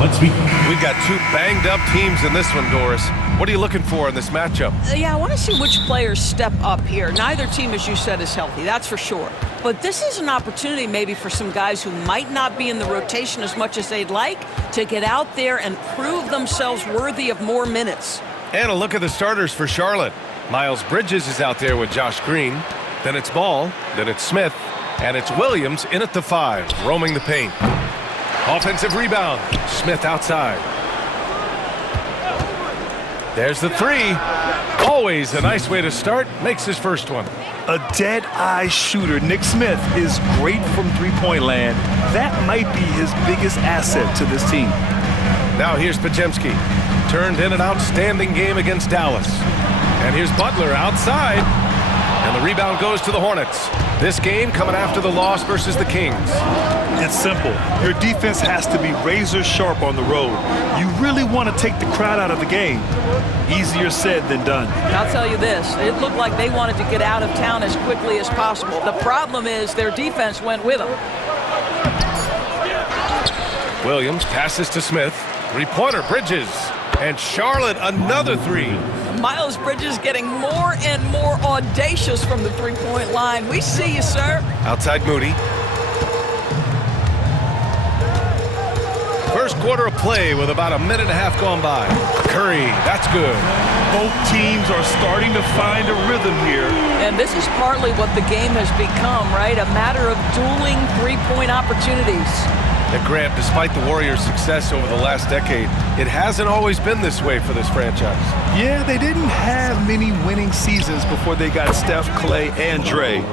We've got two banged-up teams in this one, Doris. What are you looking for in this matchup? Yeah, I want to see which players step up here. Neither team, as you said, is healthy, that's for sure. But this is an opportunity maybe for some guys who might not be in the rotation as much as they'd like to get out there and prove themselves worthy of more minutes. And a look at the starters for Charlotte. Miles Bridges is out there with Josh Green. Then it's Ball, then it's Smith, and it's Williams in at the 5, roaming the paint. Offensive rebound. Smith outside. There's the 3. Always a nice way to start. Makes his first one. A dead-eye shooter. Nick Smith is great from three-point land. That might be his biggest asset to this team. Now here's Pajemski. Turned in an outstanding game against Dallas. And here's Butler outside. And the rebound goes to the Hornets. This game coming after the loss versus the Kings. It's simple. Your defense has to be razor sharp on the road. You really want to take the crowd out of the game. Easier said than done. I'll tell you this, it looked like they wanted to get out of town as quickly as possible. The problem is their defense went with them. Williams passes to Smith. Three-pointer, Bridges. And Charlotte, another 3. Miles Bridges getting more and more audacious from the three-point line. We see you, sir. Outside Moody. First quarter of play with about a minute and a half gone by. Curry, that's good. Both teams are starting to find a rhythm here. And this is partly what the game has become, right? A matter of dueling three-point opportunities. And Grant, despite the Warriors' success over the last decade, it hasn't always been this way for this franchise. Yeah, they didn't have many winning seasons before they got Steph, Clay, and Dre.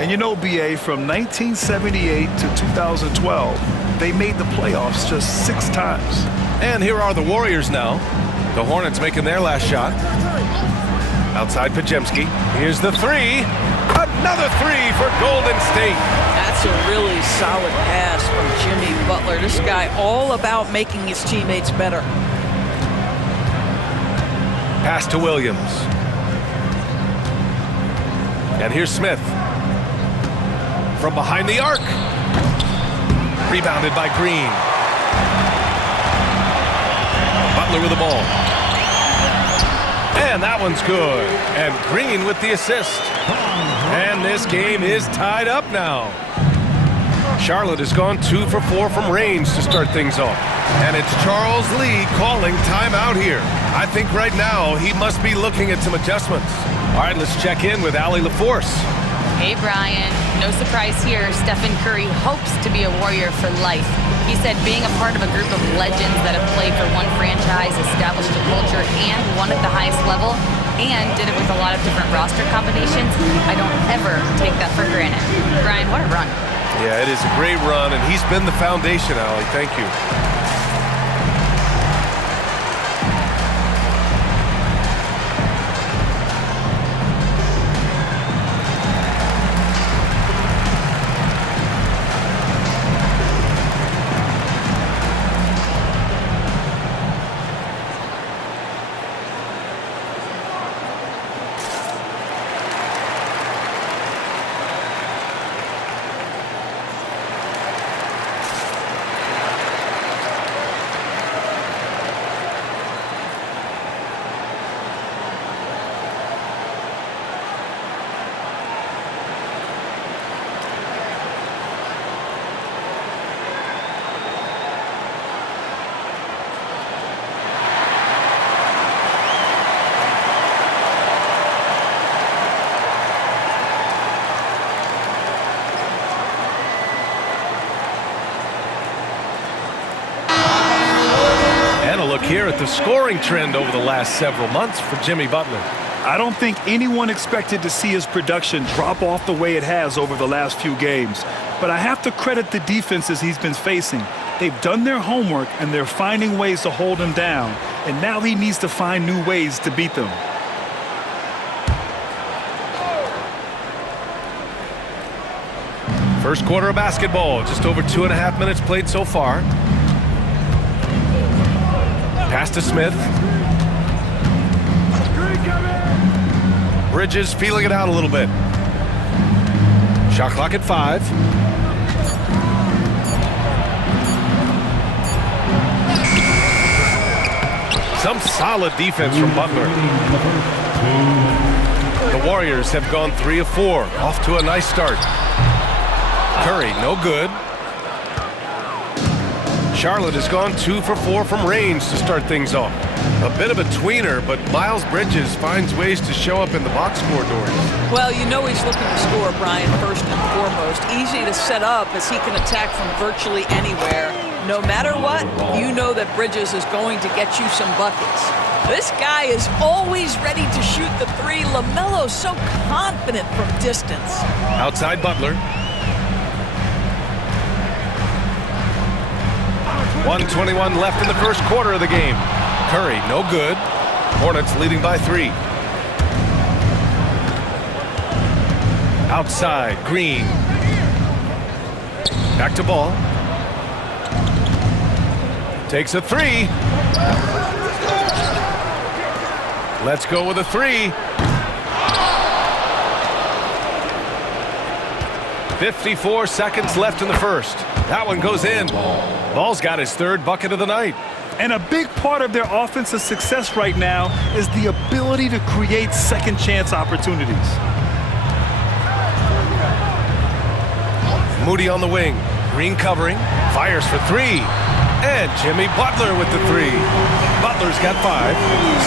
And you know, B.A., from 1978 to 2012, they made the playoffs just 6 times. And here are the Warriors now. The Hornets making their last shot. Outside Pajemski. Here's the 3. Another 3 for Golden State. That's a really solid pass from Jimmy Butler. This guy all about making his teammates better. Pass to Williams. And here's Smith. From behind the arc. Rebounded by Green. Butler with the ball. And that one's good. And Green with the assist. And this game is tied up now. Charlotte has gone 2 for 4 from range to start things off. And it's Charles Lee calling timeout here. I think right now he must be looking at some adjustments. All right, let's check in with Allie LaForce. Hey, Brian. No surprise here. Stephen Curry hopes to be a Warrior for life. He said being a part of a group of legends that have played for one franchise, established a culture, and won at the highest level, and did it with a lot of different roster combinations, I don't ever take that for granted. Brian, what a run. Yeah, it is a great run, and he's been the foundation, Allie. Thank you. Look here at the scoring trend over the last several months for Jimmy Butler. I don't think anyone expected to see his production drop off the way it has over the last few games. But I have to credit the defenses he's been facing. They've done their homework, and they're finding ways to hold him down. And now he needs to find new ways to beat them. First quarter of basketball, just over 2.5 minutes played so far. Pass to Smith. Bridges feeling it out a little bit. Shot clock at 5. Some solid defense from Butler. The Warriors have gone 3 of 4. Off to a nice start. Curry, no good. Charlotte has gone 2 for 4 from range to start things off. A bit of a tweener, but Miles Bridges finds ways to show up in the box score doors. Well, you know he's looking to score, Brian, first and foremost. Easy to set up as he can attack from virtually anywhere. No matter what, you know that Bridges is going to get you some buckets. This guy is always ready to shoot the three. LaMelo's so confident from distance. Outside Butler. 1:21 left in the first quarter of the game. Curry, no good. Hornets leading by 3. Outside, Green. Back to Ball. Takes a 3. Let's go with a 3. 54 seconds left in the first. That one goes in. Ball's got his 3rd bucket of the night. And a big part of their offensive success right now is the ability to create second chance opportunities. Moody on the wing. Green covering. Fires for 3. And Jimmy Butler with the 3. Butler's got 5.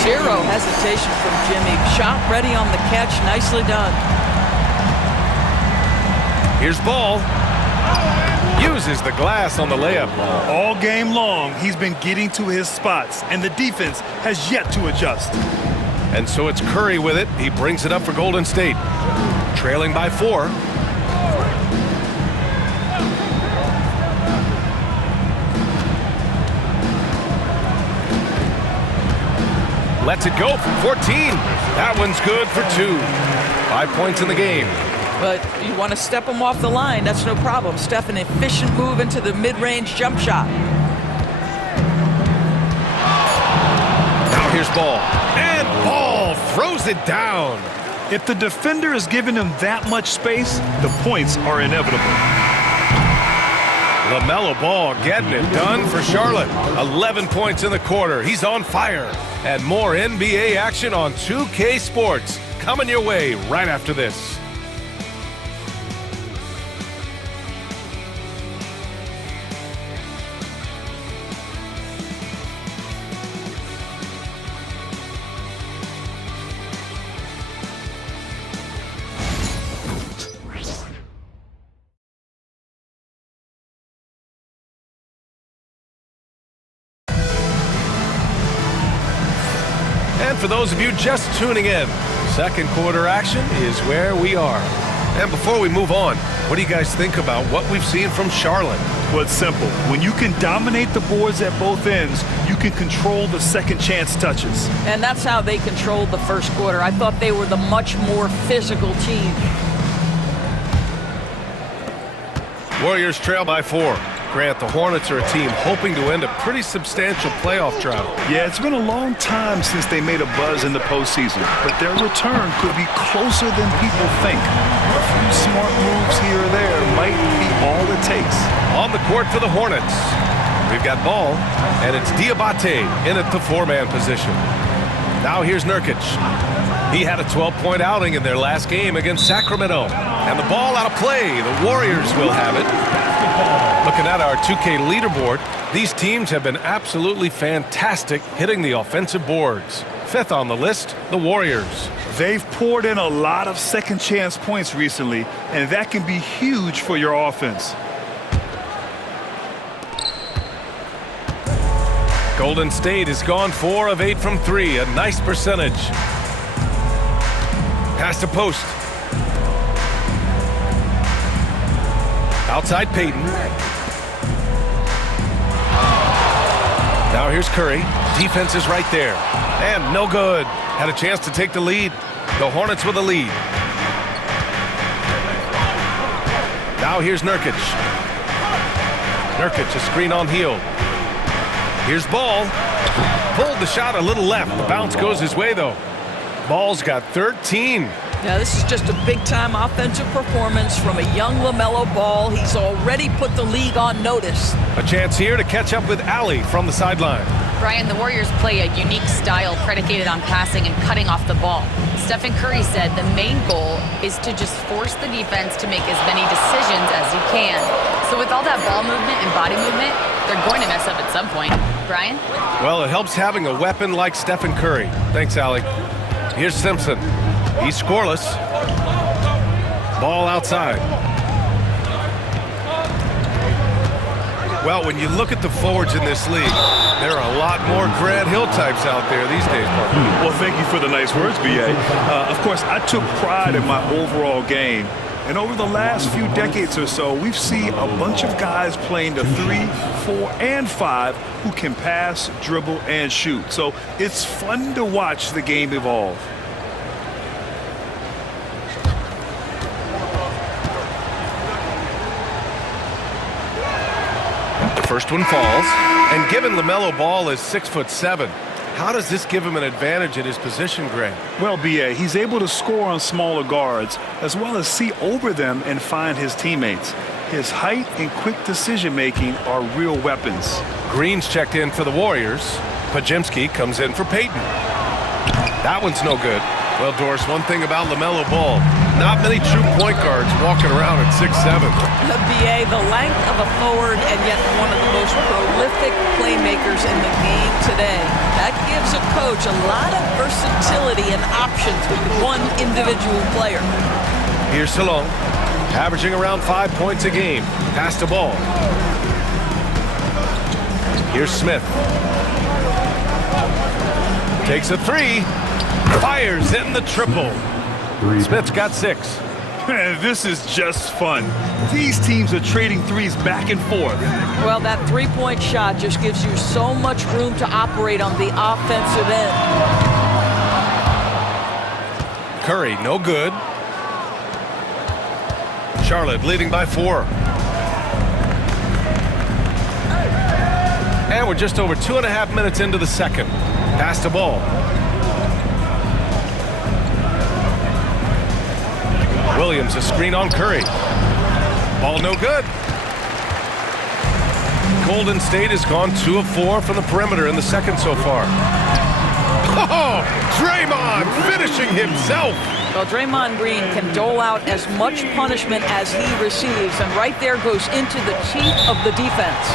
Zero hesitation from Jimmy. Shot ready on the catch. Nicely done. Here's Ball. Uses the glass on the layup. All game long, he's been getting to his spots, and the defense has yet to adjust. And so it's Curry with it. He brings it up for Golden State. Trailing by 4. Lets it go from 14. That one's good for 2. 5 points in the game. But you want to step him off the line, that's no problem. Steph, an efficient move into the mid-range jump shot. Now here's Ball. And Ball throws it down. If the defender is giving him that much space, the points are inevitable. LaMelo Ball getting it done for Charlotte. 11 points in the quarter. He's on fire. And more NBA action on 2K Sports coming your way right after this. And for those of you just tuning in, second quarter action is where we are. And before we move on, what do you guys think about what we've seen from Charlotte? Well, it's simple. When you can dominate the boards at both ends, you can control the second chance touches. And that's how they controlled the first quarter. I thought they were the much more physical team. Warriors trail by 4. Grant, the Hornets are a team hoping to end a pretty substantial playoff drought. Yeah, it's been a long time since they made a buzz in the postseason, but their return could be closer than people think. A few smart moves here or there might be all it takes. On the court for the Hornets, we've got Ball, and it's Diabate in at the 4-man position. Now here's Nurkic. He had a 12-point outing in their last game against Sacramento. And the ball out of play. The Warriors will have it. Looking at our 2K leaderboard, these teams have been absolutely fantastic hitting the offensive boards. 5th on the list, the Warriors. They've poured in a lot of second chance points recently, and that can be huge for your offense. Golden State has gone 4 of 8 from 3, a nice percentage. Pass to post. Outside Payton. Now here's Curry. Defense is right there. And no good. Had a chance to take the lead. The Hornets with a lead. Now here's Nurkic. Nurkic, a screen on Hield. Here's Ball. Pulled the shot a little left. The bounce goes his way, though. Ball's got 13. Now, this is just a big-time offensive performance from a young LaMelo Ball. He's already put the league on notice. A chance here to catch up with Allie from the sideline. Brian, the Warriors play a unique style predicated on passing and cutting off the ball. Stephen Curry said the main goal is to just force the defense to make as many decisions as you can. So with all that ball movement and body movement, they're going to mess up at some point. Brian? Well, it helps having a weapon like Stephen Curry. Thanks, Allie. Here's Simpson. He's scoreless. Ball outside. Well, when you look at the forwards in this league, there are a lot more Grant Hill types out there these days, Mark. Well, thank you for the nice words, B.A. Of course, I took pride in my overall game. And over the last few decades or so, we've seen a bunch of guys playing the 3, 4, and 5 who can pass, dribble, and shoot. So it's fun to watch the game evolve. First one falls, and given LaMelo Ball is 6'7", how does this give him an advantage at his position, Grant? Well, B.A., he's able to score on smaller guards as well as see over them and find his teammates. His height and quick decision-making are real weapons. Green's checked in for the Warriors. Pajimski comes in for Payton. That one's no good. Well, Doris, one thing about LaMelo Ball, not many true point guards walking around at 6'7". BA, the length of a forward and yet one of the most prolific playmakers in the game today. That gives a coach a lot of versatility and options with one individual player. Here's Salon, averaging around 5 points a game. Pass the ball. Here's Smith. Takes a three. Fires in the triple. Smith's got 6. Man, this is just fun. These teams are trading threes back and forth. Well, that three-point shot just gives you so much room to operate on the offensive end. Curry, no good. Charlotte leading by 4. And we're just over 2.5 minutes into the second. Pass the ball. Williams, a screen on Curry. Ball no good. Golden State has gone 2 of 4 from the perimeter in the second so far. Oh, Draymond finishing himself. Well, Draymond Green can dole out as much punishment as he receives, and right there goes into the teeth of the defense.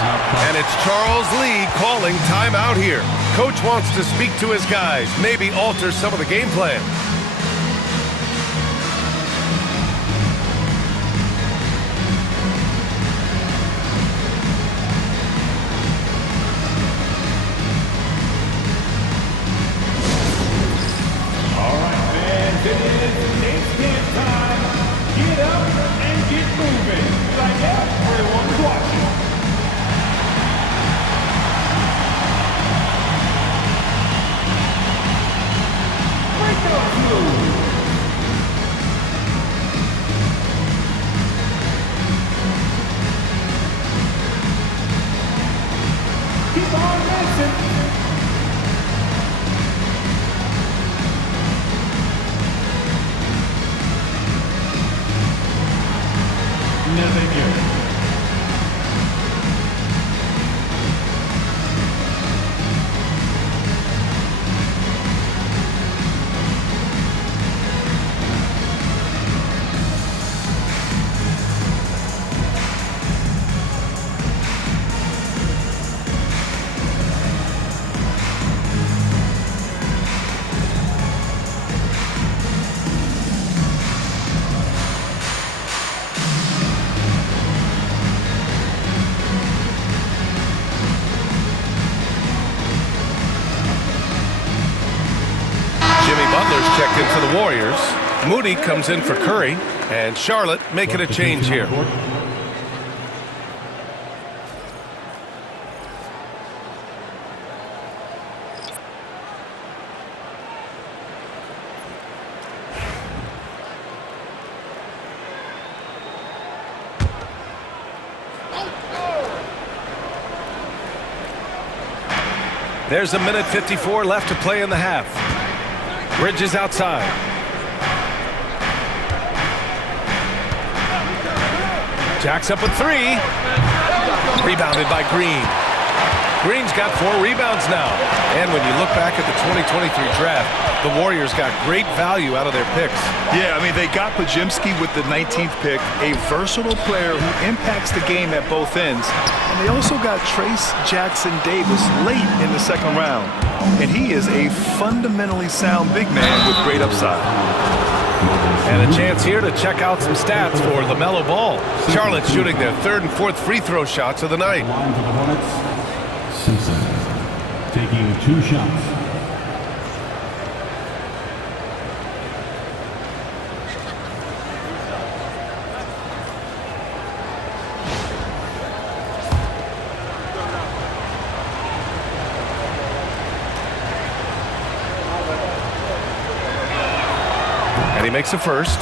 And it's Charles Lee calling timeout here. Coach wants to speak to his guys, maybe alter some of the game plan. Checked in for the Warriors. Moody comes in for Curry, and Charlotte making a change here. There's 1:54 left to play in the half. Bridges outside. Jacks up a 3. Rebounded by Green. Green's got 4 rebounds now. And when you look back at the 2023 draft, the Warriors got great value out of their picks. Yeah, I mean, they got Pajemski with the 19th pick, a versatile player who impacts the game at both ends. And they also got Trace Jackson Davis late in the second round. And he is a fundamentally sound big man with great upside. And a chance here to check out some stats for LaMelo Ball. Charlotte's shooting their 3rd and 4th free throw shots of the night. Line for the Hornets, Simpson taking 2 shots. And he makes a first.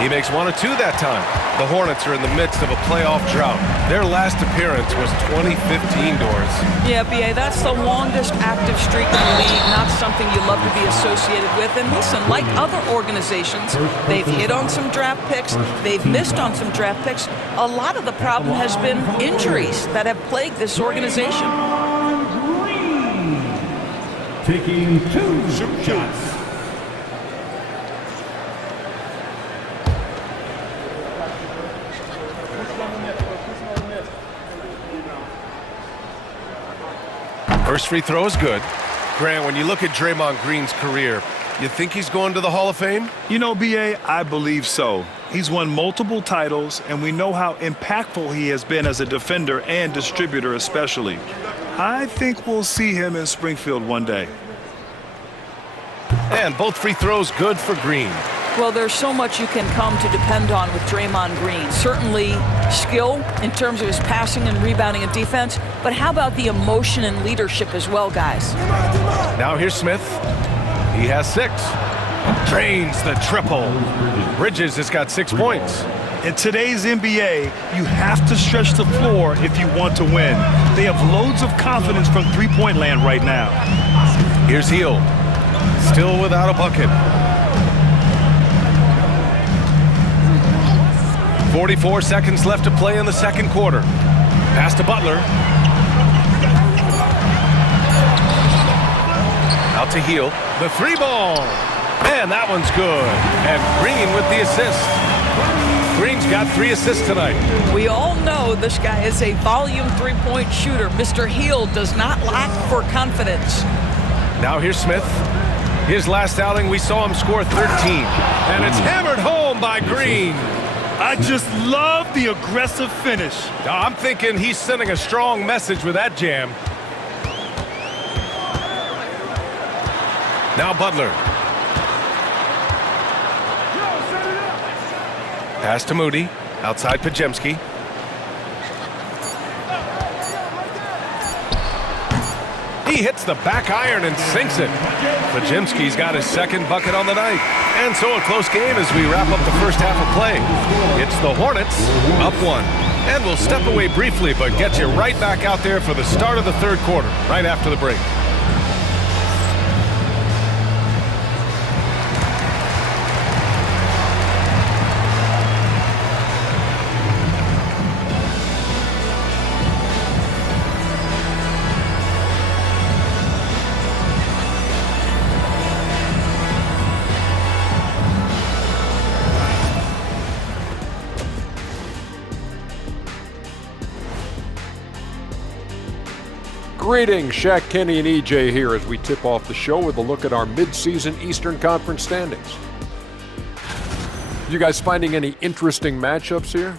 He makes 1 of 2 that time. The Hornets are in the midst of a playoff drought. Their last appearance was 2015, Doris. Yeah, B.A., that's the longest active streak in the league, not something you love to be associated with. And listen, like other organizations, they've hit on some draft picks, they've missed on some draft picks. A lot of the problem has been injuries that have plagued this organization. Taking 2 shots. First free throw is good. Grant, when you look at Draymond Green's career, you think he's going to the Hall of Fame? You know, B.A., I believe so. He's won multiple titles, and we know how impactful he has been as a defender and distributor especially. I think we'll see him in Springfield one day. And both free throws good for Green. Well, there's so much you can come to depend on with Draymond Green. Certainly skill in terms of his passing and rebounding and defense, but how about the emotion and leadership as well, guys? Now here's Smith. He has 6. Drains the triple. Bridges has got 6 points. In today's NBA, you have to stretch the floor if you want to win. They have loads of confidence from three-point land right now. Here's Hield. Still without a bucket. 44 seconds left to play in the second quarter. Pass to Butler. Out to Hield. The 3 ball. Man, that one's good. And Green with the assist. Green's got 3 assists tonight. We all know this guy is a volume 3-point shooter. Mr. Hield does not lack for confidence. Now here's Smith. His last outing, we saw him score 13. And it's hammered home by Green. I just love the aggressive finish. I'm thinking he's sending a strong message with that jam. Now Butler. Pass to Moody. Outside Pajemski. He hits the back iron and sinks it. Pajemski's got his 2nd bucket on the night. And so a close game as we wrap up the first half of play. It's the Hornets up 1. And we'll step away briefly, but get you right back out there for the start of the 3rd quarter, right after the break. Greetings, Shaq, Kenny, and EJ here as we tip off the show with a look at our mid-season Eastern Conference standings. You guys finding any interesting matchups here?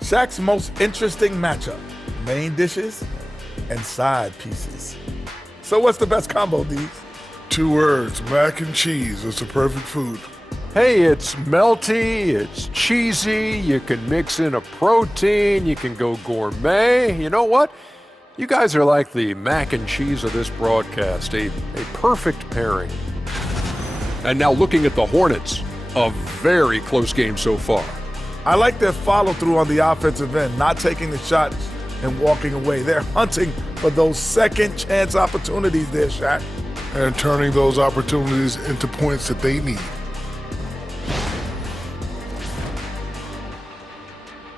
Shaq's most interesting matchup, main dishes and side pieces. So what's the best combo, Deez? 2 words, mac and cheese. It's a perfect food. Hey, it's melty, it's cheesy, you can mix in a protein, you can go gourmet. You know what? You guys are like the mac and cheese of this broadcast, a perfect pairing. And now looking at the Hornets, a very close game so far. I like their follow-through on the offensive end, not taking the shots and walking away. They're hunting for those second chance opportunities there, Shaq. And turning those opportunities into points that they need.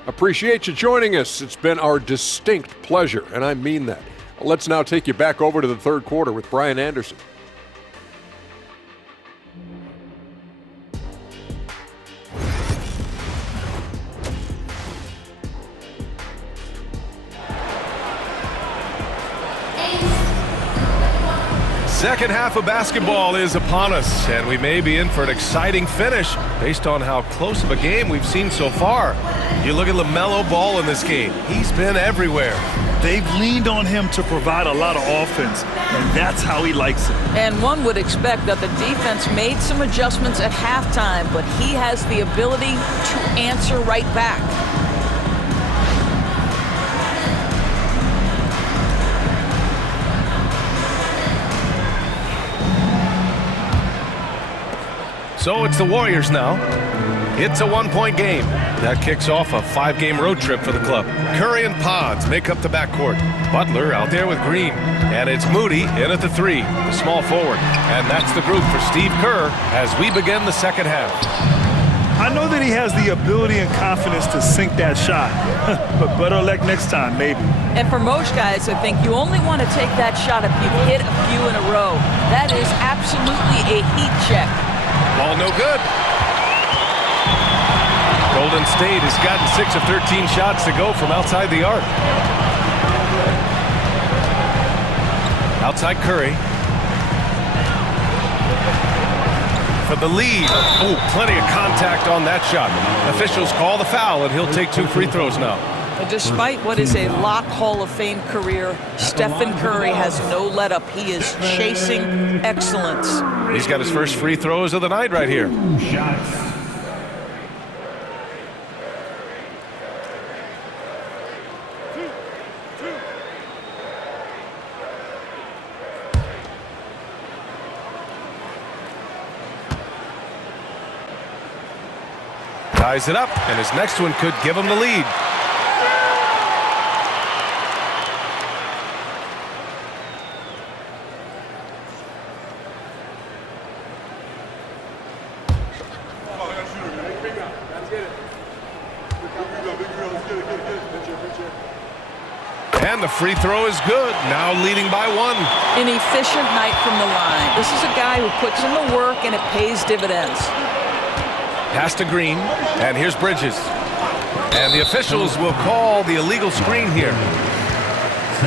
Appreciate you joining us. It's been our distinct pleasure, and I mean that. Let's now take you back over to the third quarter with Brian Anderson. Second half of basketball is upon us, and we may be in for an exciting finish based on how close of a game we've seen so far. You look at LaMelo Ball in this game. He's been everywhere. They've leaned on him to provide a lot of offense, and that's how he likes it. And one would expect that the defense made some adjustments at halftime, but he has the ability to answer right back. So it's the Warriors now. It's a one-point game. That kicks off a 5-game road trip for the club. Curry and Pods make up the backcourt. Butler out there with Green. And it's Moody in at the 3, the small forward. And that's the group for Steve Kerr as we begin the second half. I know that he has the ability and confidence to sink that shot, but better luck next time, maybe. And for most guys, I think you only want to take that shot if you've hit a few in a row. That is absolutely a heat check. Ball no good. Golden State has gotten 6 of 13 shots to go from outside the arc. Outside Curry. For the lead. Oh, plenty of contact on that shot. Officials call the foul, and he'll take 2 free throws now. Despite what is a lock Hall of Fame career, Stephen Curry has no let-up. He is chasing excellence. He's got his first free throws of the night right here. Shots. Ties it up, and his next one could give him the lead. And the free throw is good, now leading by 1. An efficient night from the line. This is a guy who puts in the work, and it pays dividends. Pass to Green, and here's Bridges. And the officials will call the illegal screen here.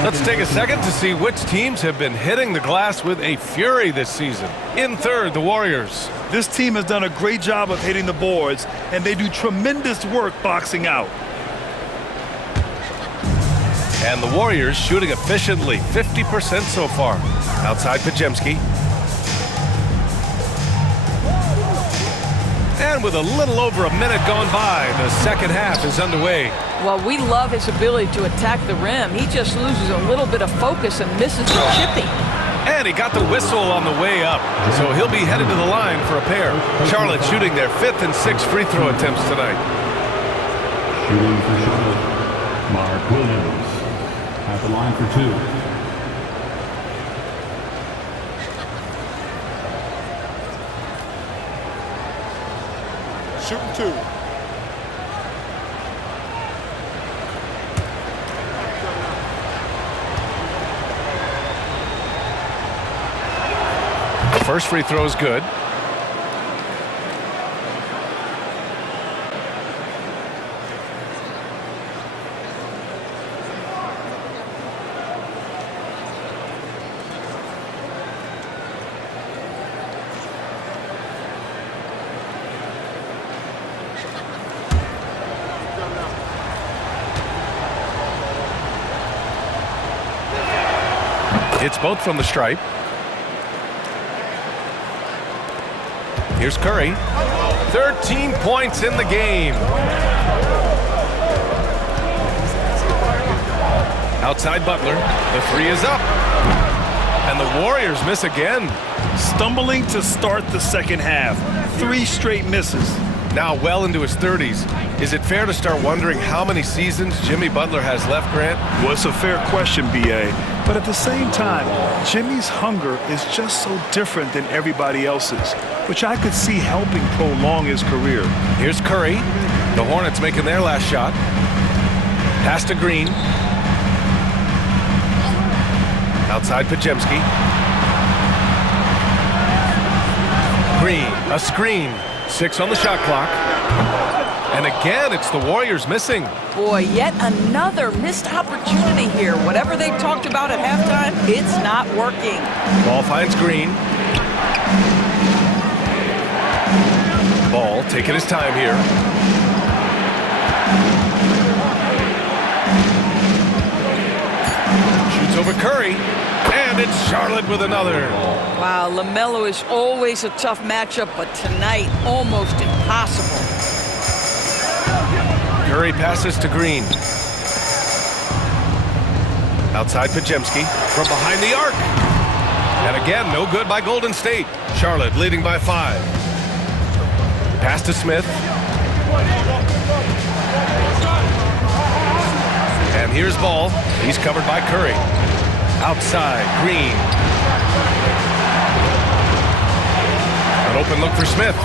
Let's take a second to see which teams have been hitting the glass with a fury this season. In third, the Warriors. This team has done a great job of hitting the boards, and they do tremendous work boxing out. And the Warriors shooting efficiently, 50% so far. Outside Pajemski. And with a little over a minute gone by, the second half is underway. Well, we love his ability to attack the rim. He just loses a little bit of focus and misses the chippy. And he got the whistle on the way up, so he'll be headed to the line for a pair. Charlotte shooting their 5th and 6th free throw attempts tonight. Shooting for Charlotte, Mark Williams at the line for 2. Shooting 2. The first free throw is good. It's both from the stripe. Here's Curry. 13 points in the game. Outside Butler. The 3 is up. And the Warriors miss again. Stumbling to start the second half. 3 straight misses. Now well into his 30s. Is it fair to start wondering how many seasons Jimmy Butler has left, Grant? Well, it's a fair question, B.A. But at the same time, Jimmy's hunger is just so different than everybody else's, which I could see helping prolong his career. Here's Curry. The Hornets making their last shot. Pass to Green. Outside Pajemski. Green, a screen. 6 on the shot clock. And again, it's the Warriors missing. Boy, yet another missed opportunity here. Whatever they talked about at halftime, it's not working. Ball finds Green. Ball taking his time here. Shoots over Curry. And it's Charlotte with another. Wow, LaMelo is always a tough matchup, but tonight, almost impossible. Curry passes to Green. Outside Pajemski from behind the arc. And again, no good by Golden State. Charlotte leading by 5. Pass to Smith. And here's Ball. He's covered by Curry. Outside, Green. An open look for Smith.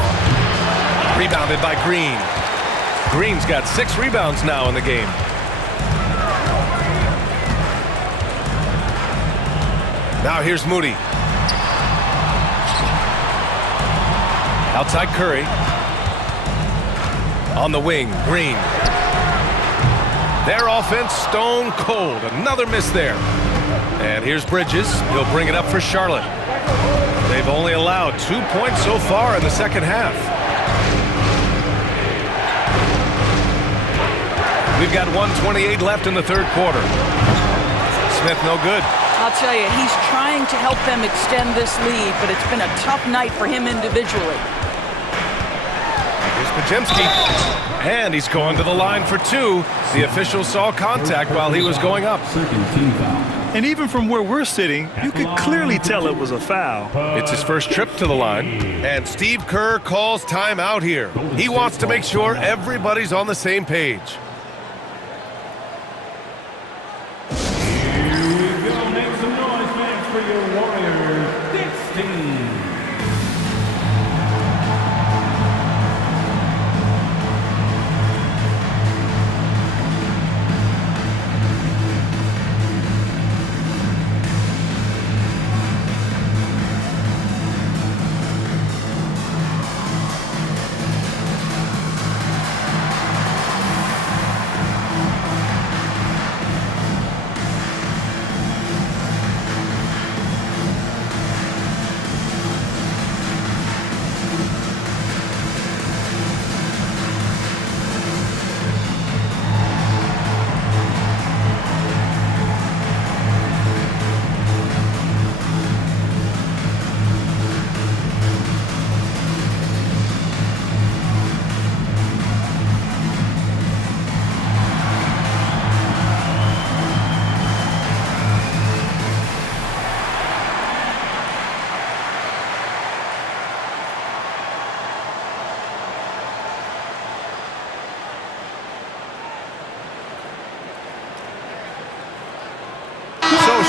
Rebounded by Green. Green's got 6 rebounds now in the game. Now here's Moody. Outside Curry. On the wing, Green. Their offense stone cold. Another miss there. And here's Bridges. He'll bring it up for Charlotte. They've only allowed 2 points so far in the second half. We've got 1:28 left in the third quarter. Smith no good. I'll tell you, he's trying to help them extend this lead, but it's been a tough night for him individually. Here's Pajemski. And he's going to the line for 2. The official saw contact while he was going up. Second team foul. And even from where we're sitting, you could clearly tell it was a foul. It's his first trip to the line. And Steve Kerr calls timeout here. He wants to make sure everybody's on the same page. Here we go. Make some noise, fans, for your Warriors. 16.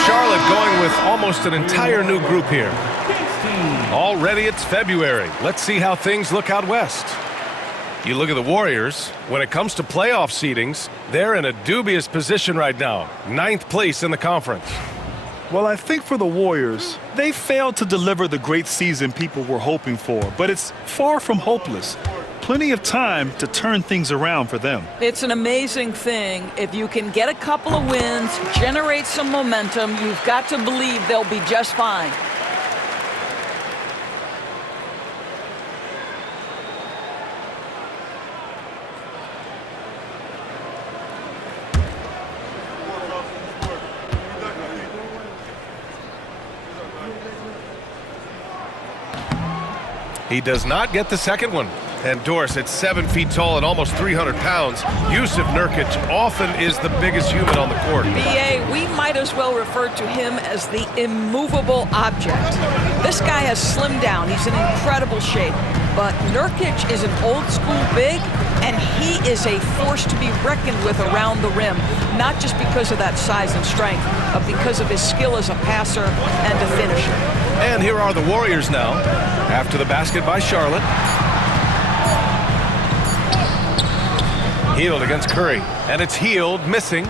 Charlotte going with almost an entire new group here. Already it's February. Let's see how things look out west. You look at the Warriors. When it comes to playoff seedings, they're in a dubious position right now. 9th place in the conference. Well, I think for the Warriors, they failed to deliver the great season people were hoping for, but it's far from hopeless. Plenty of time to turn things around for them. It's an amazing thing. If you can get a couple of wins, generate some momentum, you've got to believe they'll be just fine. He does not get the second one. And Doris, at 7 feet tall and almost 300 pounds, Yusuf Nurkic often is the biggest human on the court. BA, we might as well refer to him as the immovable object. This guy has slimmed down. He's in incredible shape. But Nurkic is an old-school big, and he is a force to be reckoned with around the rim, not just because of that size and strength, but because of his skill as a passer and a finisher. And here are the Warriors now, after the basket by Charlotte. Hield against Curry, and it's Hield missing.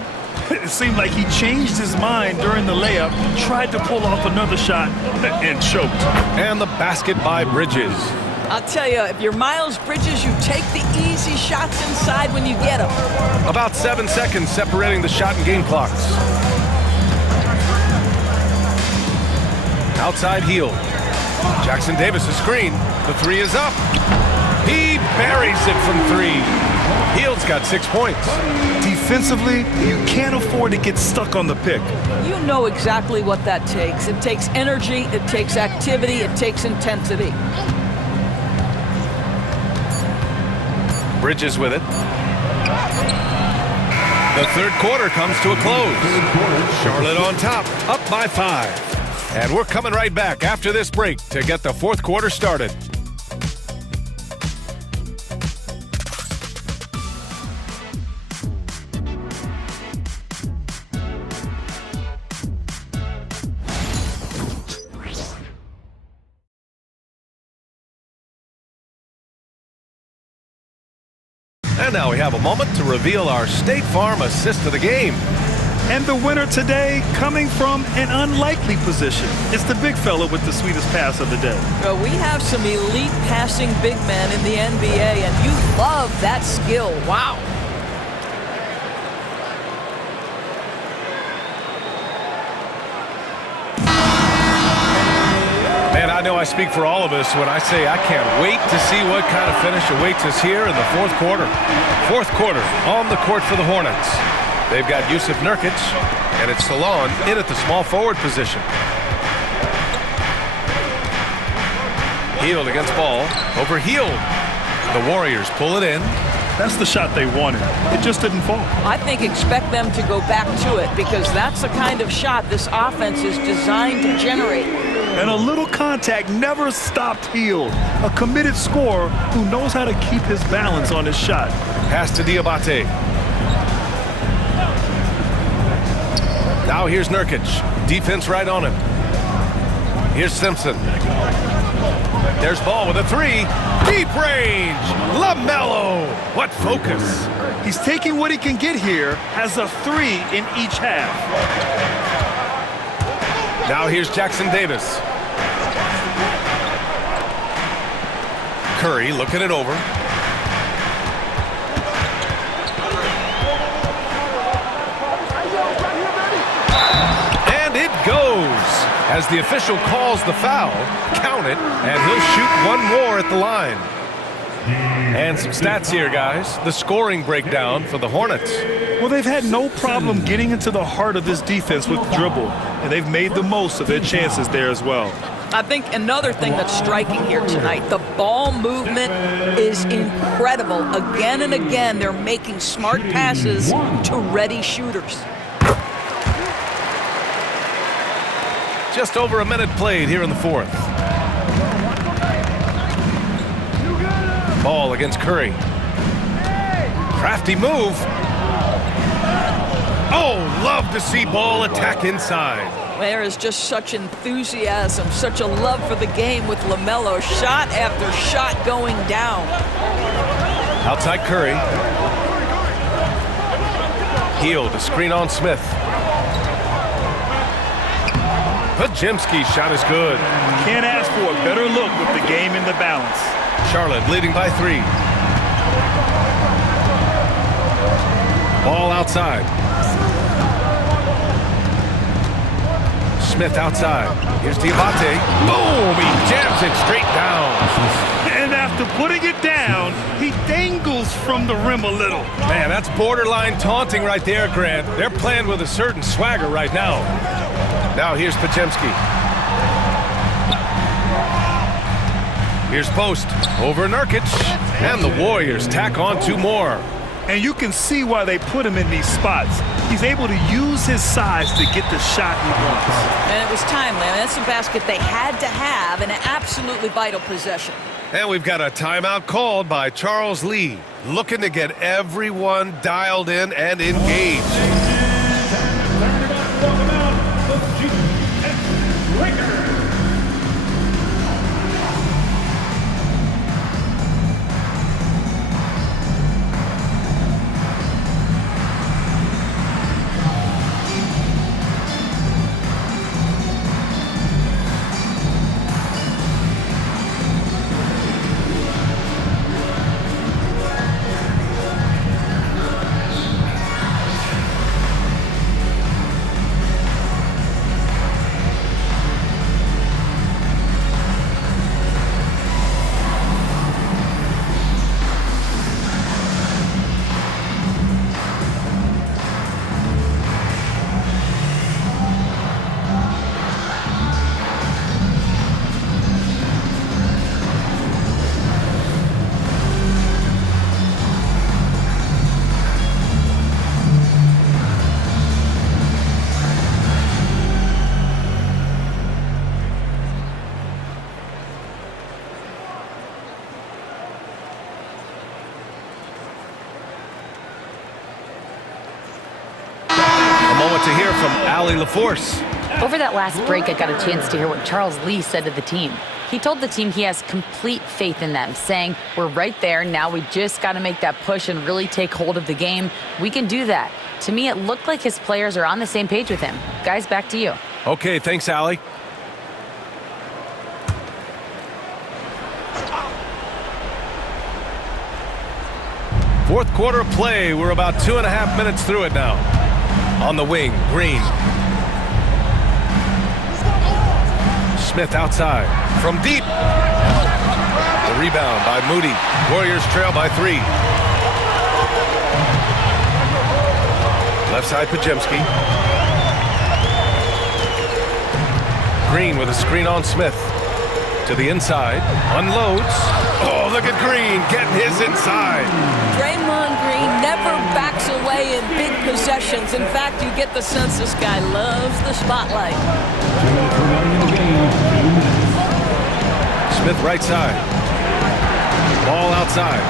It seemed like he changed his mind during the layup, tried to pull off another shot, and choked. And the basket by Bridges. I'll tell you, if you're Miles Bridges, you take the easy shots inside when you get them. About 7 seconds separating the shot and game clocks. Outside Hield. Jackson Davis' screen. The three is up. He buries it from 3. Hield's got 6 points. Defensively, you can't afford to get stuck on the pick. You know exactly what that takes. It takes energy, it takes activity, it takes intensity. Bridges with it. The third quarter comes to a close. Charlotte on top, up by 5. And we're coming right back after this break to get the fourth quarter started. And now we have a moment to reveal our State Farm assist of the game. And the winner today coming from an unlikely position. It's the big fella with the sweetest pass of the day. Well, we have some elite passing big men in the NBA, and you love that skill. Wow. Man, I know I speak for all of us when I say I can't wait to see what kind of finish awaits us here in the fourth quarter. Fourth quarter on the court for the Hornets. They've got Yusuf Nurkic, and it's Salon in at the small forward position. Hield against Ball, over Hield. The Warriors pull it in. That's the shot they wanted. It just didn't fall. I think expect them to go back to it because that's the kind of shot this offense is designed to generate. And a little contact never stopped Hield. A committed scorer who knows how to keep his balance on his shot. Pass to Diabate. Now here's Nurkic. Defense right on him. Here's Simpson. There's Ball with a 3. Deep range. LaMelo. What focus. He's taking what he can get here as a 3 in each half. Now here's Jackson Davis. Curry looking it over. And it goes. As the official calls the foul, count it, and he'll shoot one more at the line. And some stats here, guys. The scoring breakdown for the Hornets. Well, they've had no problem getting into the heart of this defense with dribble, and they've made the most of their chances there as well. I think another thing that's striking here tonight, the ball movement is incredible. Again and again, they're making smart passes to ready shooters. Just over a minute played here in the fourth. Ball against Curry. Crafty move. Oh, love to see Ball attack inside. There is just such enthusiasm, such a love for the game with LaMelo. Shot after shot going down. Outside Curry. Hield, a screen on Smith. Pajemski's shot is good. Can't ask for a better look with the game in the balance. Charlotte leading by 3. Ball outside. Smith outside. Here's Diabate. Boom! He jams it straight down. And after putting it down, he dangles from the rim a little. Man, that's borderline taunting right there, Grant. They're playing with a certain swagger right now. Now here's Pajemski. Here's Post over Nurkic, and the Warriors tack on 2 more. And you can see why they put him in these spots. He's able to use his size to get the shot he wants. And it was timely. I mean, that's a basket they had to have, an absolutely vital possession. And we've got a timeout called by Charles Lee, looking to get everyone dialed in and engaged. To hear from Allie LaForce. Over that last break, I got a chance to hear what Charles Lee said to the team. He told the team he has complete faith in them, saying, we're right there, now we just got to make that push and really take hold of the game. We can do that. To me, it looked like his players are on the same page with him. Guys, back to you. Okay, thanks, Allie. Fourth quarter play. We're about 2.5 minutes through it now. On the wing, Green. Smith outside. From deep. The rebound by Moody. Warriors trail by 3. Left side, Pajemski. Green with a screen on Smith. To the inside. Unloads. Oh, look at Green getting his inside. Draymond Green never backs away in big possessions. In fact, you get the sense this guy loves the spotlight. Smith right side. Ball outside.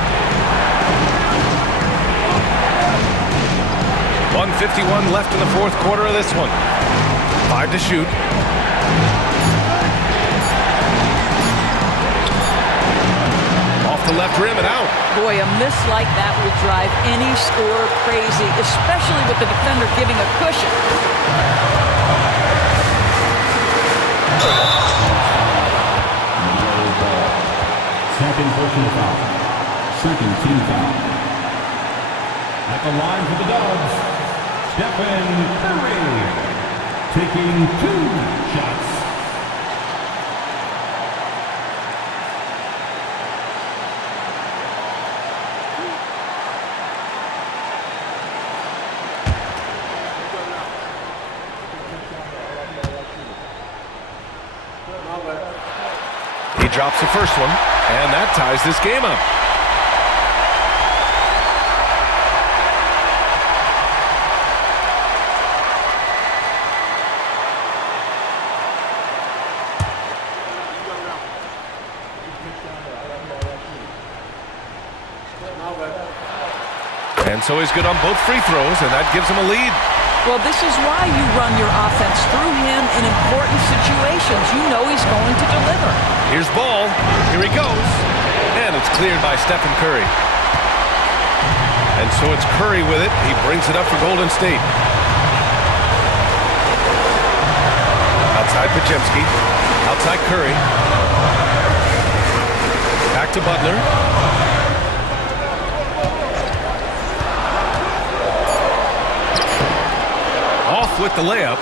1:51 left in the fourth quarter of this one. 5 to shoot. Off the left rim and out. Boy, a miss like that would drive any scorer crazy, especially with the defender giving a cushion. Second personal foul. Second team foul. At the line for the Dubs, Stephen Curry, taking 2 shots. He drops the first one, and that ties this game up. And so he's good on both free throws, and that gives him a lead. Well, this is why you run your offense through him in important situations. You know he's going to deliver. Here's Ball. Here he goes. And it's cleared by Stephen Curry. And so it's Curry with it. He brings it up for Golden State. Outside Pajemski. Outside Curry. Back to Butler. Off with the layup.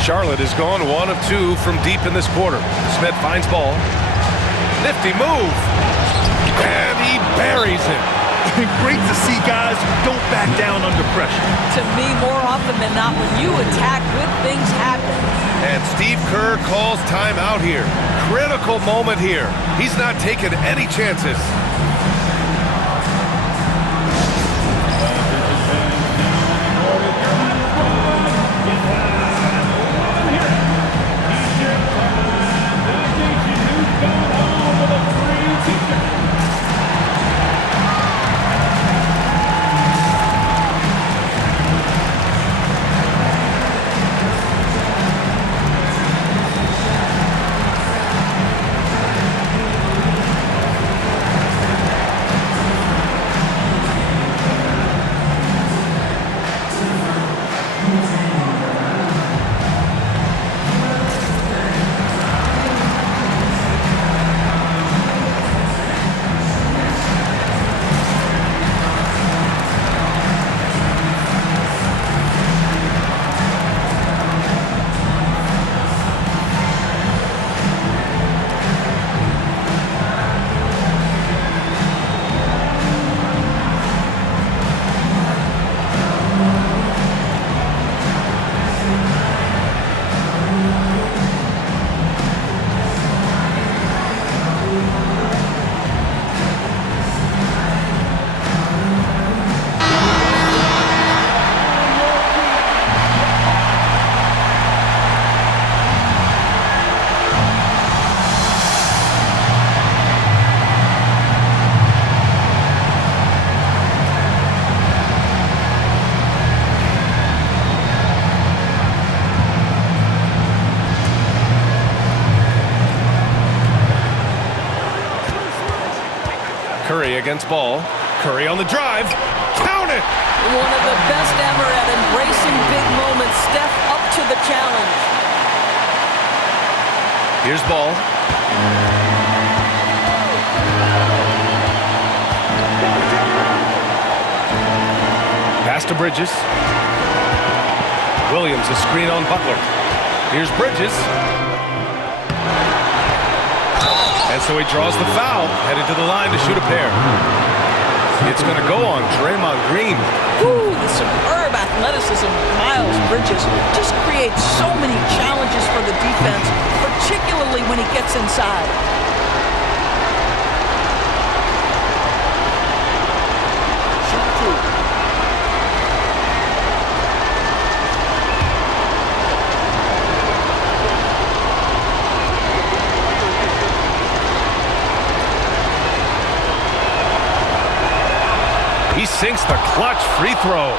Charlotte has gone 1 of 2 from deep in this quarter. Smith finds Ball. Nifty move. And he buries it. Great to see guys who don't back down under pressure. To me, more often than not, when you attack, good things happen. And Steve Kerr calls timeout here. critical moment here. He's not taking any chances. Curry against Ball. Curry on the drive. Count it! One of the best ever at embracing big moments. Steph up to the challenge. Here's Ball. Pass to Bridges. Williams, a screen on Butler. Here's Bridges. And so he draws the foul, headed to the line to shoot a pair. It's going to go on Draymond Green. Ooh, the superb athleticism of Miles Bridges just creates so many challenges for the defense, particularly when he gets inside. He sinks the clutch free throw.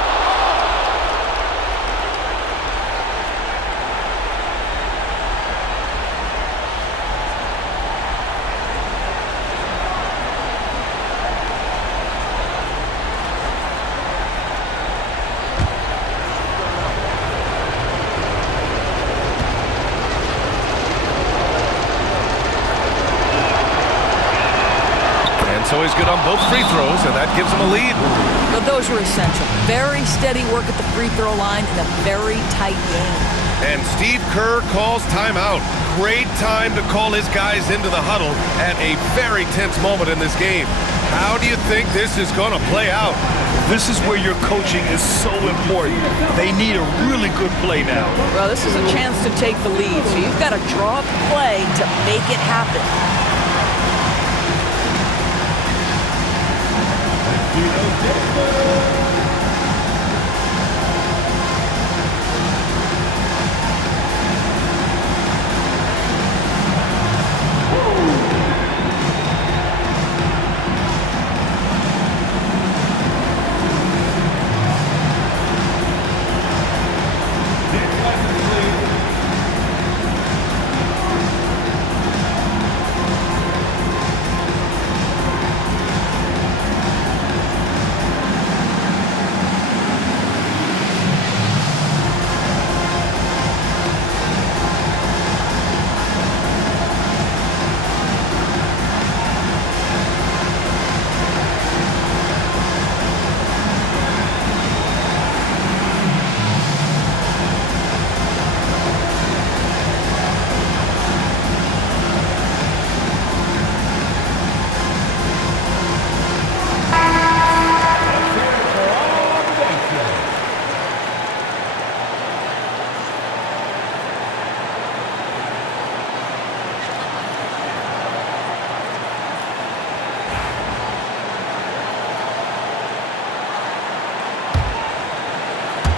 So he's good on both free throws, and that gives him a lead. But those were essential. Very steady work at the free throw line in a very tight game. And Steve Kerr calls timeout. Great time to call his guys into the huddle at a very tense moment in this game. How do you think this is going to play out? This is where your coaching is so important. They need a really good play now. Well, this is a chance to take the lead, so you've got to draw up the play to make it happen.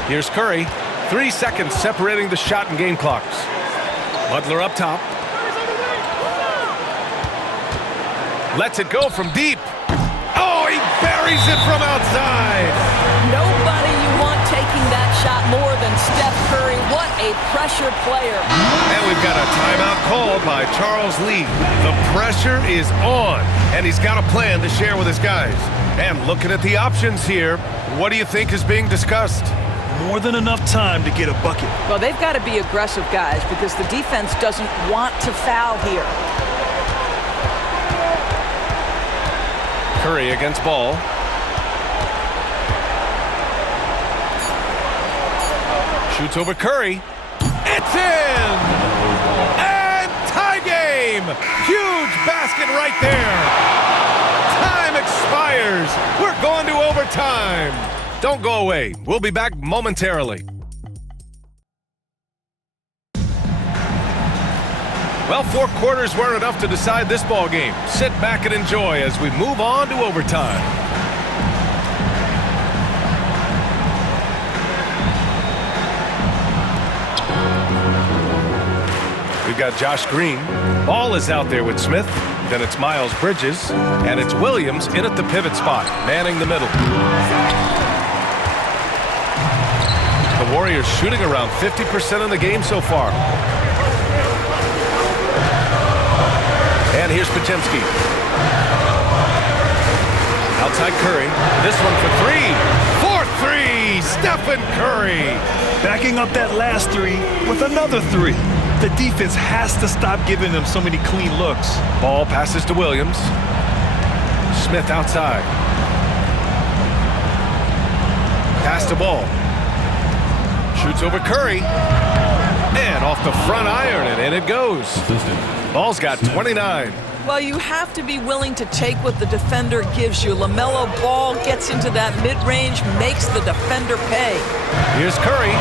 Here's Curry. 3 seconds separating the shot and game clocks. Butler up top. Lets it go from deep. Oh, he buries it from outside. Nobody you want taking that shot more than Steph Curry. What a pressure player. And we've got a timeout called by Charles Lee. The pressure is on, and he's got a plan to share with his guys. And looking at the options here, what do you think is being discussed? More than enough time to get a bucket. Well, they've got to be aggressive, guys, because the defense doesn't want to foul here. Curry against Ball. Shoots over Curry. It's in! And tie game! Huge basket right there. Time expires. We're going to overtime. Don't go away. We'll be back momentarily. Well, 4 quarters weren't enough to decide this ball game. Sit back and enjoy as we move on to overtime. We've got Josh Green. Ball is out there with Smith. Then it's Miles Bridges. And it's Williams in at the pivot spot, manning the middle. The Warriors shooting around 50% in the game so far. And here's Pachemski. Outside Curry. This one for 3. 4-3. Stephen Curry. Backing up that last 3 with another 3. The defense has to stop giving them so many clean looks. Ball passes to Williams. Smith outside. Pass to Ball. Shoots over Curry. And off the front iron, and in it goes. Ball's got 29. Well, you have to be willing to take what the defender gives you. LaMelo Ball gets into that mid-range, makes the defender pay. Here's Curry.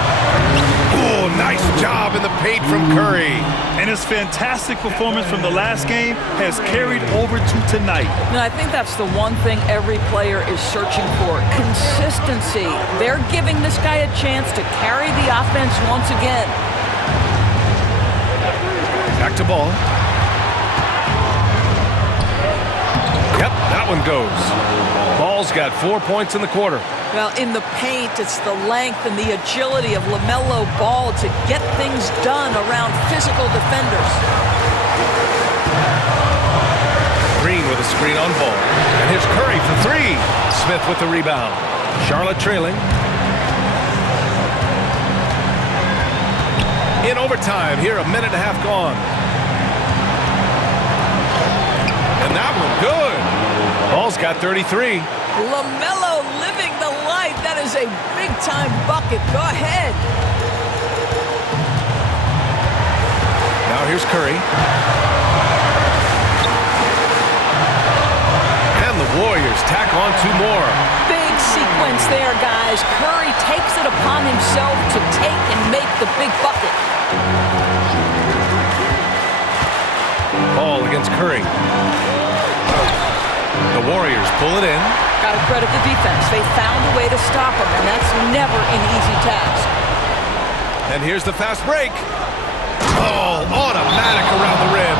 Oh, nice job in the paint from Curry. And his fantastic performance from the last game has carried over to tonight. And I think that's the one thing every player is searching for, consistency. They're giving this guy a chance to carry the offense once again. Back to Ball. Yep, that one goes. Ball's got 4 points in the quarter. Well, in the paint, it's the length and the agility of LaMelo Ball to get things done around physical defenders. Green with a screen on Ball. And here's Curry for 3. Smith with the rebound. Charlotte trailing. In overtime, here, a minute and a half gone. And that one good. Ball's got 33. LaMelo living the life. That is a big-time bucket. Go ahead. Now here's Curry. And the Warriors tack on 2 more. Big sequence there, guys. Curry takes it upon himself to take and make the big bucket. Ball against Curry. The Warriors pull it in. Got to credit the defense. They found a way to stop him, and that's never an easy task. And here's the fast break. Oh, automatic around the rim.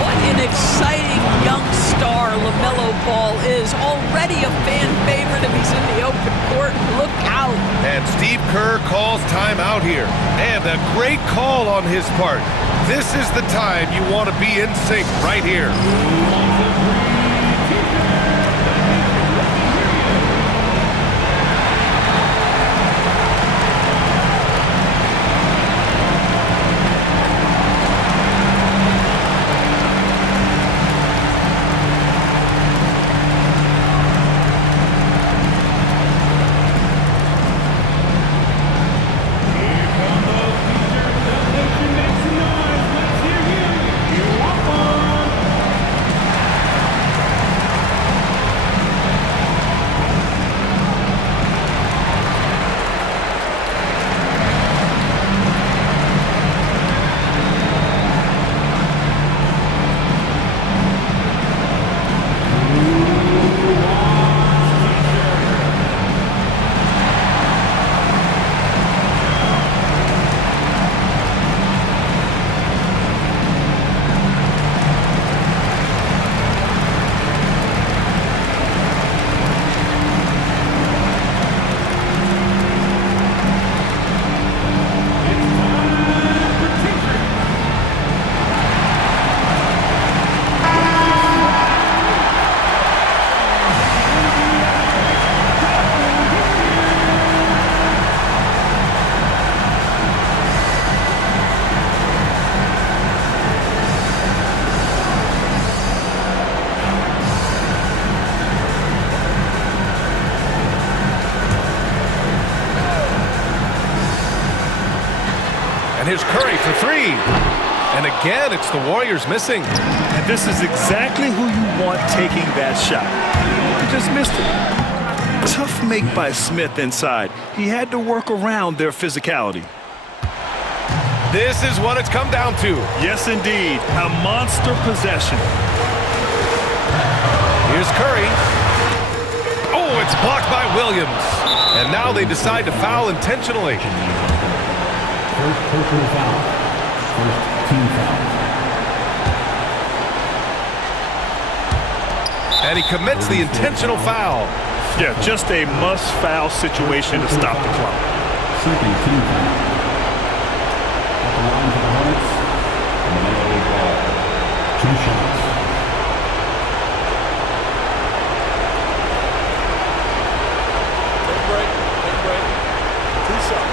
What an exciting young star LaMelo Ball is. Already a fan favorite if he's in the open court. Look out. And Steve Kerr calls timeout here. And a great call on his part. This is the time you want to be in sync right here. here's Curry for three. And again, it's the Warriors missing. And this is exactly who you want taking that shot. He just missed it. Tough make by Smith inside. He had to work around their physicality. This is what it's come down to. Yes, indeed. A monster possession. Here's Curry. Oh, it's blocked by Williams. And now they decide to foul intentionally. First personal foul. First team foul. And he commits the intentional foul. Yeah, just a must-foul situation to stop the clock. Second team foul. At the line for the Hornets, LaMelo Ball. 2 shots. Take a break. 2 shots.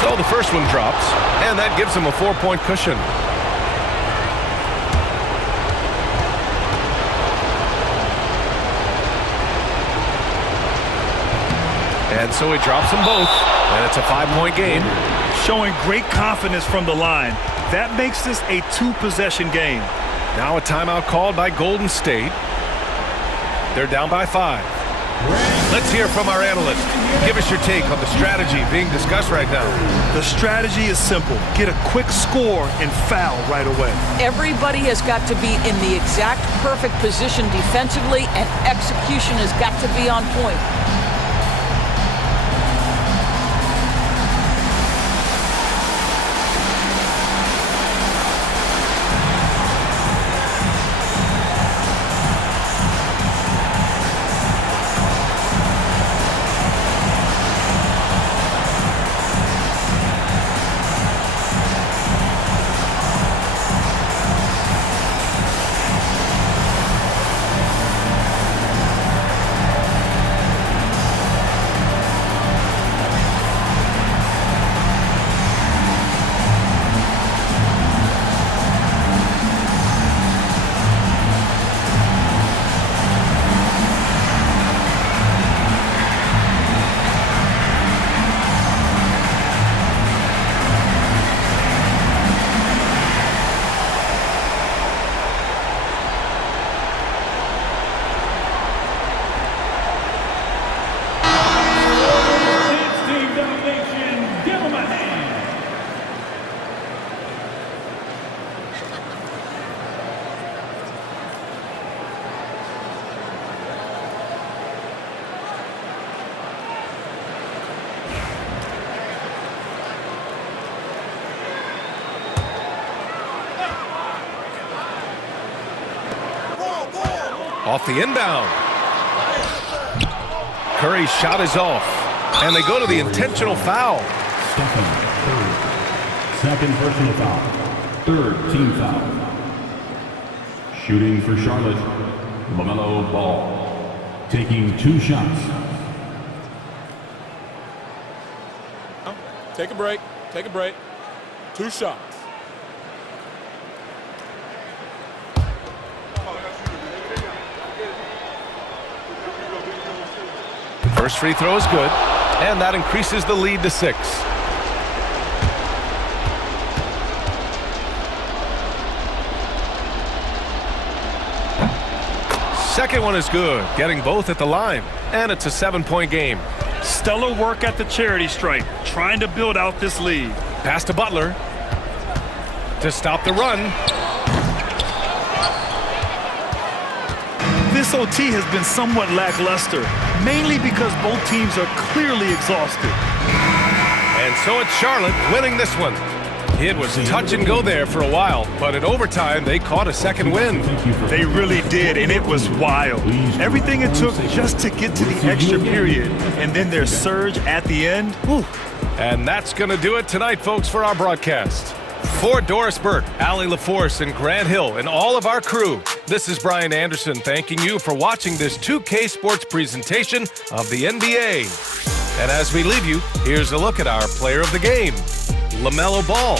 So the first one drops, and that gives him a 4-point cushion. And so he drops them both, and it's a 5-point game. Showing great confidence from the line. That makes this a 2-possession game. Now a timeout called by Golden State. They're down by 5. Let's hear from our analyst. Give us your take on the strategy being discussed right now. The strategy is simple. Get a quick score and foul right away. Everybody has got to be in the exact perfect position defensively, and execution has got to be on point. Off the inbound. Curry's shot is off, and they go to the intentional foul. Stephen Curry. Second personal foul. Third team foul. Shooting for Charlotte, LaMelo Ball. Taking 2 shots. Take a break. 2 shots. First free throw is good, and that increases the lead to 6. Second one is good, getting both at the line, and it's a 7-point game. Stellar work at the charity stripe, trying to build out this lead. Pass to Butler to stop the run. This OT has been somewhat lackluster, mainly because both teams are clearly exhausted. And so it's Charlotte winning this one. It was touch and go there for a while, but in overtime, they caught a second win. They really did, and it was wild. Everything it took just to get to the extra period, and then their surge at the end. Whew. And that's going to do it tonight, folks, for our broadcast. For Doris Burke, Allie LaForce, and Grant Hill, and all of our crew, this is Brian Anderson thanking you for watching this 2K Sports presentation of the NBA. And as we leave you, here's a look at our player of the game, LaMelo Ball.